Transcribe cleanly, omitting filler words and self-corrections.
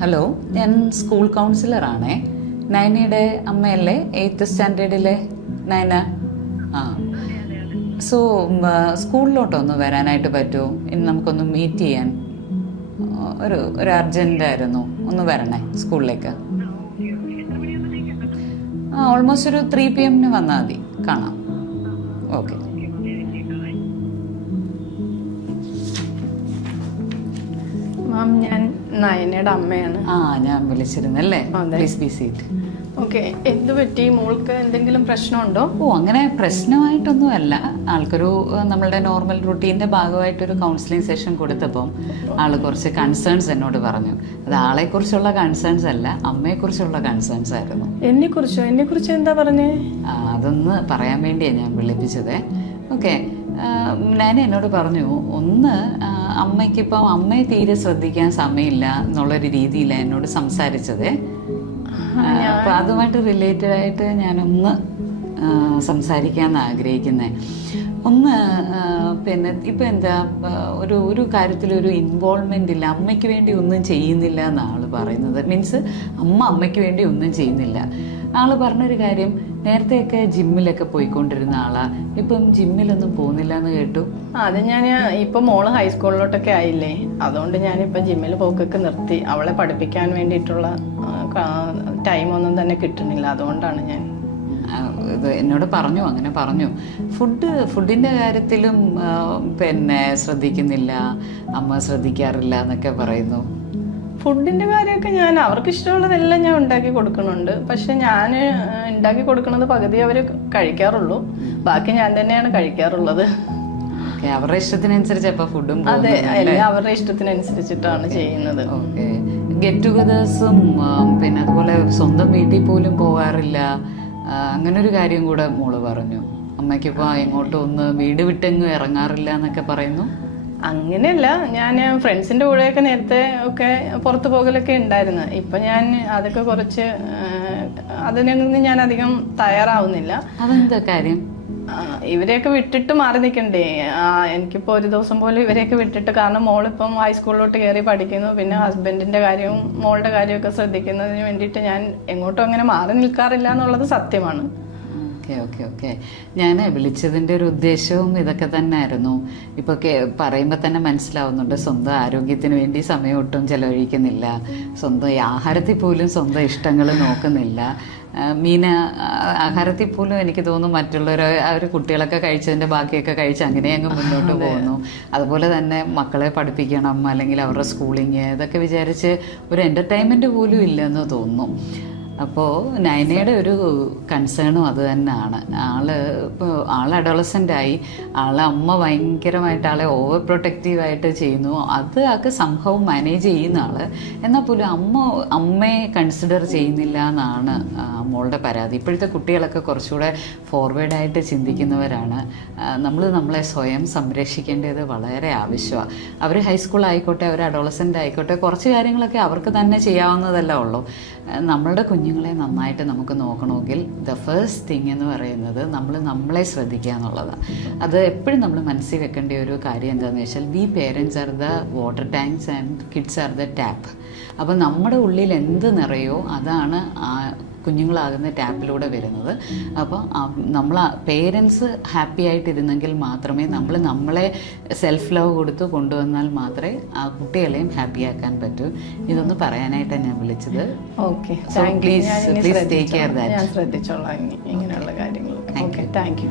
Hello, ഞാൻ school കൗൺസിലറാണേ. നയനയുടെ അമ്മയല്ലേ? 8th സ്റ്റാൻഡേർഡിലെ Nayana. ആ സോ സ്കൂളിലോട്ടൊന്ന് വരാനായിട്ട് പറ്റുമോ? ഇനി നമുക്കൊന്ന് മീറ്റ് ചെയ്യാൻ ഒരു അർജൻറ്റായിരുന്നു. ഒന്ന് വരണേ സ്കൂളിലേക്ക്. ഓൾമോസ്റ്റ് ഒരു 3 PM വന്നാൽ മതി, കാണാം. ഓക്കെ. മാം, ഞാൻ നയനയുടെ അമ്മയാണ്. ഞാൻ വിളിച്ചിരുന്നല്ലേ? Please be seat. ഓക്കെ. എന്ത് പറ്റി? മോൾക്ക് എന്തെങ്കിലും പ്രശ്നമുണ്ടോ? അങ്ങനെ പ്രശ്നമായിട്ടൊന്നുമല്ല. ആൾക്കൊരു നമ്മളുടെ നോർമൽ റുട്ടീൻ്റെ ഭാഗമായിട്ടൊരു കൗൺസിലിംഗ് സെഷൻ കൊടുത്തപ്പം ആൾ കുറച്ച് കൺസേൺസ് എന്നോട് പറഞ്ഞു. അത് ആളെക്കുറിച്ചുള്ള കൺസേൺസ് അല്ല, അമ്മയെക്കുറിച്ചുള്ള കൺസേൺസ് ആയിരുന്നു. എന്നെക്കുറിച്ച് എന്താ പറഞ്ഞേ? അതൊന്ന് പറയാൻ വേണ്ടിയാണ് ഞാൻ വിളിപ്പിച്ചത്. ഓക്കെ. ഞാൻ എന്നോട് പറഞ്ഞു, ഒന്ന് അമ്മയ്ക്കിപ്പം അമ്മയെ തീരെ ശ്രദ്ധിക്കാൻ സമയമില്ല എന്നുള്ളൊരു രീതിയിലാണ് എന്നോട് സംസാരിച്ചത്. അപ്പം അതുമായിട്ട് റിലേറ്റഡ് ആയിട്ട് ഞാനൊന്ന് സംസാരിക്കാമെന്ന് ആഗ്രഹിക്കുന്നത്. ഒന്ന് പിന്നെ ഇപ്പം എന്താ ഒരു കാര്യത്തിലൊരു ഇൻവോൾവ്മെൻ്റ് ഇല്ല, അമ്മയ്ക്ക് വേണ്ടി ഒന്നും ചെയ്യുന്നില്ല എന്നാണ് ആൾ പറയുന്നത്. മീൻസ് അമ്മയ്ക്ക് വേണ്ടി ഒന്നും ചെയ്യുന്നില്ല. ആൾ പറഞ്ഞൊരു കാര്യം, നേരത്തെയൊക്കെ ജിമ്മിലൊക്കെ പോയിക്കൊണ്ടിരുന്ന ആളാണ്, ഇപ്പം ജിമ്മിലൊന്നും പോകുന്നില്ല എന്ന് കേട്ടു. അത് ഞാൻ ഇപ്പം മോള് ഹൈസ്കൂളിലോട്ടൊക്കെ ആയില്ലേ, അതുകൊണ്ട് ഞാനിപ്പോൾ ജിമ്മിൽ പോക്കൊക്കെ നിർത്തി. അവളെ പഠിപ്പിക്കാൻ വേണ്ടിയിട്ടുള്ള ടൈമൊന്നും തന്നെ കിട്ടുന്നില്ല, അതുകൊണ്ടാണ് ഞാൻ ഇത് എന്നോട് പറഞ്ഞു. അങ്ങനെ പറഞ്ഞു. ഫുഡിൻ്റെ കാര്യത്തിലും പിന്നെ ശ്രദ്ധിക്കുന്നില്ല, അമ്മ ശ്രദ്ധിക്കാറില്ല എന്നൊക്കെ പറയുന്നു. ഫുഡിൻ്റെ കാര്യമൊക്കെ ഞാൻ അവർക്ക് ഇഷ്ടമുള്ളതെല്ലാം ഞാൻ ഉണ്ടാക്കി കൊടുക്കുന്നുണ്ട്. പക്ഷെ ഞാൻ ഉണ്ടാക്കി കൊടുക്കുന്നത് പകുതി അവർ കഴിക്കാറുള്ളൂ, ബാക്കി ഞാൻ തന്നെയാണ് കഴിക്കാറുള്ളത്. അവരുടെ ഇഷ്ടത്തിനനുസരിച്ച് അപ്പോൾ ഫുഡും. അതെ, എല്ലാം അവരുടെ ഇഷ്ടത്തിനനുസരിച്ചിട്ടാണ് ചെയ്യുന്നത്. ഓക്കെ. ഗെറ്റ് ടുഗദേഴ്സും പിന്നെ അതുപോലെ സ്വന്തം വീട്ടിൽ പോലും പോകാറില്ല, അങ്ങനെ ഒരു കാര്യം കൂടെ മോള് പറഞ്ഞു. അമ്മയ്ക്കിപ്പോൾ എങ്ങോട്ടും ഒന്ന് വീട് വിട്ടെങ്ങും ഇറങ്ങാറില്ല എന്നൊക്കെ പറയുന്നു. അങ്ങനെയല്ല, ഞാൻ ഫ്രണ്ട്സിൻ്റെ കൂടെയൊക്കെ നേരത്തെ ഒക്കെ പുറത്തു പോകലൊക്കെ ഉണ്ടായിരുന്നു. ഇപ്പം ഞാൻ അതൊക്കെ കുറച്ച് അതിനൊന്നും ഞാൻ അധികം തയ്യാറാവുന്നില്ല. അതെന്താ കാര്യം? ഇവരെയൊക്കെ വിട്ടിട്ട് മാറി നിൽക്കണ്ടേ? എനിക്കിപ്പോൾ ഒരു ദിവസം പോലും ഇവരെയൊക്കെ വിട്ടിട്ട്, കാരണം മോളിപ്പം ഹൈസ്കൂളിലോട്ട് കയറി പഠിക്കുന്നു, പിന്നെ ഹസ്ബൻഡിൻ്റെ കാര്യവും മോളുടെ കാര്യമൊക്കെ ശ്രദ്ധിക്കുന്നതിന് വേണ്ടിയിട്ട് ഞാൻ എങ്ങോട്ടും അങ്ങനെ മാറി നിൽക്കാറില്ല എന്നുള്ളത് സത്യമാണ്. ഓക്കെ. ഞാൻ വിളിച്ചതിൻ്റെ ഒരു ഉദ്ദേശവും ഇതൊക്കെ തന്നെ ആയിരുന്നു. ഇപ്പോൾ പറയുമ്പോൾ തന്നെ മനസ്സിലാവുന്നുണ്ട്, സ്വന്തം ആരോഗ്യത്തിന് വേണ്ടി സമയം ഒട്ടും ചിലവഴിക്കുന്നില്ല, സ്വന്തം ആഹാരത്തിൽ പോലും സ്വന്തം ഇഷ്ടങ്ങൾ നോക്കുന്നില്ല. ആഹാരത്തിൽ പോലും എനിക്ക് തോന്നുന്നു അവർ കുട്ടികളൊക്കെ കഴിച്ചതിൻ്റെ ബാക്കിയൊക്കെ കഴിച്ച് അങ്ങനെ അങ്ങ് മുന്നോട്ട് പോകുന്നു. അതുപോലെ തന്നെ മക്കളെ പഠിപ്പിക്കണം, അല്ലെങ്കിൽ അവരുടെ സ്കൂളിങ്, ഇതൊക്കെ വിചാരിച്ച് ഒരു എൻ്റർടൈൻമെൻറ്റ് പോലും ഇല്ലെന്ന് തോന്നുന്നു. അപ്പോൾ നയനയുടെ ഒരു കൺസേണും അത് തന്നെയാണ്. ആൾ അഡോളസൻ്റായി, അമ്മ ഭയങ്കരമായിട്ട് ആളെ ഓവർ പ്രൊട്ടക്റ്റീവായിട്ട് ചെയ്യുന്നു. ആൾക്ക് സംഭവം മാനേജ് ചെയ്യുന്ന ആൾ, എന്നാൽ പോലും അമ്മയെ കൺസിഡർ ചെയ്യുന്നില്ല എന്നാണ് മോളുടെ പരാതി. ഇപ്പോഴത്തെ കുട്ടികളൊക്കെ കുറച്ചുകൂടെ ഫോർവേഡായിട്ട് ചിന്തിക്കുന്നവരാണ്. നമ്മളെ സ്വയം സംരക്ഷിക്കേണ്ടത് വളരെ ആവശ്യമാണ്. അവർ ഹൈസ്കൂൾ ആയിക്കോട്ടെ, അവർ അഡോളസൻ്റ് ആയിക്കോട്ടെ, കുറച്ച് കാര്യങ്ങളൊക്കെ അവർക്ക് തന്നെ ചെയ്യാവുന്നതല്ല ഉള്ളൂ. നമ്മളുടെ കുഞ്ഞുങ്ങളെ നന്നായിട്ട് നമുക്ക് നോക്കണമെങ്കിൽ ദ ഫസ്റ്റ് തിങ് എന്ന് പറയുന്നത് നമ്മളെ ശ്രദ്ധിക്കുക എന്നുള്ളതാണ്. അത് എപ്പോഴും നമ്മൾ മനസ്സിൽ വെക്കേണ്ട ഒരു കാര്യം എന്താണെന്ന് വെച്ചാൽ, we parents are the water tanks and kids are the tap. അപ്പോൾ നമ്മുടെ ഉള്ളിൽ എന്ത് നിറയോ അതാണ് കുഞ്ഞുങ്ങളാകുന്ന ടാപ്പിലൂടെ വരുന്നത്. അപ്പോൾ നമ്മൾ പേരൻസ് ഹാപ്പി ആയിട്ടിരുന്നെങ്കിൽ മാത്രമേ നമ്മളെ സെൽഫ് ലവ് കൊടുത്ത് കൊണ്ടുവന്നാൽ മാത്രമേ ആ കുട്ടികളെയും ഹാപ്പി ആക്കാൻ പറ്റൂ. ഇതൊന്ന് പറയാനായിട്ടാണ് ഞാൻ വിളിച്ചത്. Okay, please take care that. ഞാൻ ശ്രദ്ധിച്ചോളാം ഇങ്ങനെയുള്ള കാര്യങ്ങൾ. Thank you.